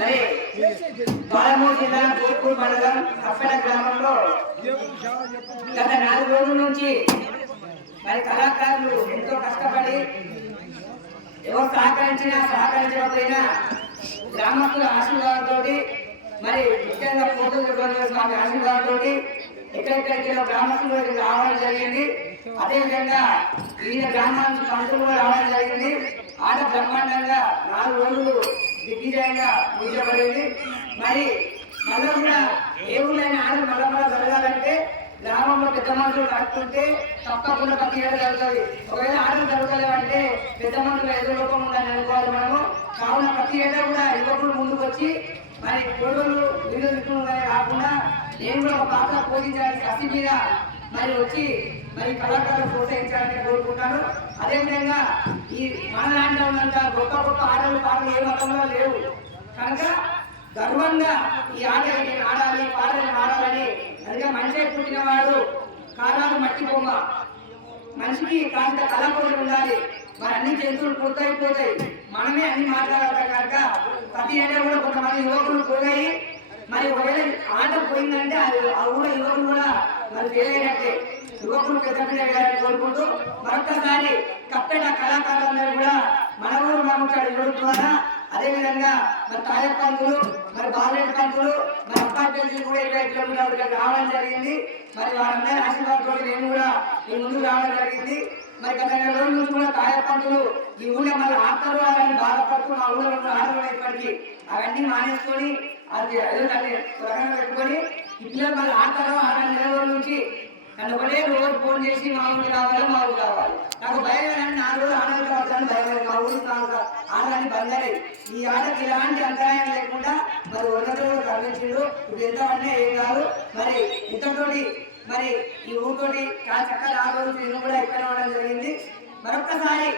మరి పాలమూరు జిల్లా కోర్పూర్ మండలం కప్పెడ గ్రామంలో గత 4 రోజుల నుంచి మరి కళాకారులు ఎంతో కష్టపడి ఎవరు సహకరించకపోయినా గ్రామస్తుల ఆశీర్వాదంతో మరి ముఖ్యంగా పోతున్న స్వామి ఆశీర్వాదంతో ఎక్కడెక్కడికి గ్రామస్తులు రావడం జరిగింది. అదేవిధంగా వివిధ గ్రామాల నుంచి పంతులు కూడా రావడం జరిగింది. ఆట బ్రహ్మాండంగా 4 రోజులు దిగ్విజయంగా పూజపడింది. మరి మళ్ళీ కూడా ఏ ఊళ్ళైన ఆటలు మళ్ళా జరగాలంటే గ్రామంలో పెద్ద మనుషులు కట్టుకుంటే తప్పకుండా ప్రతి ఏడు జరుగుతుంది. ఒకవేళ ఆటలు జరగలేవంటే పెద్ద మనుషులు ఎదురు లోపం ఉందని అనుకోవాలి మనము. కావున ప్రతి ఏటా కూడా యువకులు ముందుకు వచ్చి మరి గొడవలు వీడియో నిపుణులు కాకుండా నేను కూడా ఒక పాత్ర పోషించాలని కసి మీద మరి వచ్చి మరి కళాకారులు ప్రోత్సహించాలని కోరుకుంటాను. అదేవిధంగా ఈ మన దాంట్లో ఉన్నంత గొప్ప గొప్ప ఆటలు పాటలు ఏ మతంలో లేవు కనుక గర్వంగా ఈ ఆట ఆడాలి పాటలు ఆడాలని అందుకే మనిషి పుట్టినవాడు కాలాలు మట్టి బొమ్మ మనిషికి కాంత కళాపోజలు ఉండాలి. మరి అన్ని జంతువులు పూర్తయిపోతాయి, మనమే అన్ని మాట్లాడాలి కనుక ప్రతి ఏటా కూడా కొంతమంది యువకులు పోయాయి. మరి ఒకవేళ ఆట పోయిందంటే ఆ కూడా యువకులు కూడా మరి తెలియనట్టే యువకులు పెద్దపల్లి గారిని కోరుకుంటూ మరొకసారి కప్పెట కళాకారులందరూ కూడా మన ఊరు మాట్లాడే యువత ద్వారా అదేవిధంగా మరి తాయప్ పంతులు మరి బాలరెడ్డి పంతులు మరి అప్పారెడ్డి కూడా 20 కిలోమీటర్లు రావడం జరిగింది. మరి వారందరి ఆశీర్వాదంతో నేను కూడా ఈ ముందు రావడం జరిగింది. మరి గత 2 రోజుల నుంచి కూడా తాయప్ పంతులు ఈ ఊళ్ళో మళ్ళీ ఆడతారు అని బాధపడుతూ మా ఊళ్ళో ఆడలు ఇప్పటికీ అవన్నీ మానేసుకొని అది త్వరగా పెట్టుకొని ఈ పిల్లలు మళ్ళీ ఆడతారు. 6 రోజుల నుంచి నన్ను ఒకటే రోజు ఫోన్ చేసి మా ఊరికి రావాలి మా ఊరికి రావాలి. నాకు భయం అని 4 రోజులు ఆడలు కావాలని భయం. మా ఊరికి ఆడని బందరై ఈ ఆటకి ఎలాంటి అంతరాయం లేకుండా మరి ఉన్నతో కల్పించిండు. ఇప్పుడు ఎంత అంటే ఏం కాదు. మరి ఇంతతోటి మరి ఈ ఊరితోటి చాలా చక్కగా 4 రోజులు నేను కూడా ఇక్కడ ఉండడం జరిగింది. మరొక్కసారి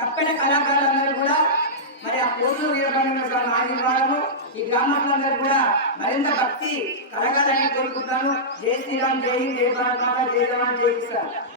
కప్పెట కళాకారులందరూ కూడా మరి ఆ పోతులు వీరబంధు ఆశీర్వాదము ఈ గ్రామస్తులందరూ కూడా మరింత భక్తి కలగాలని కోరుకుంటున్నాను. జై శ్రీరామ్, జై హింద్, జై భారత్ మాత, జై జవాన్, జై కిసాన్.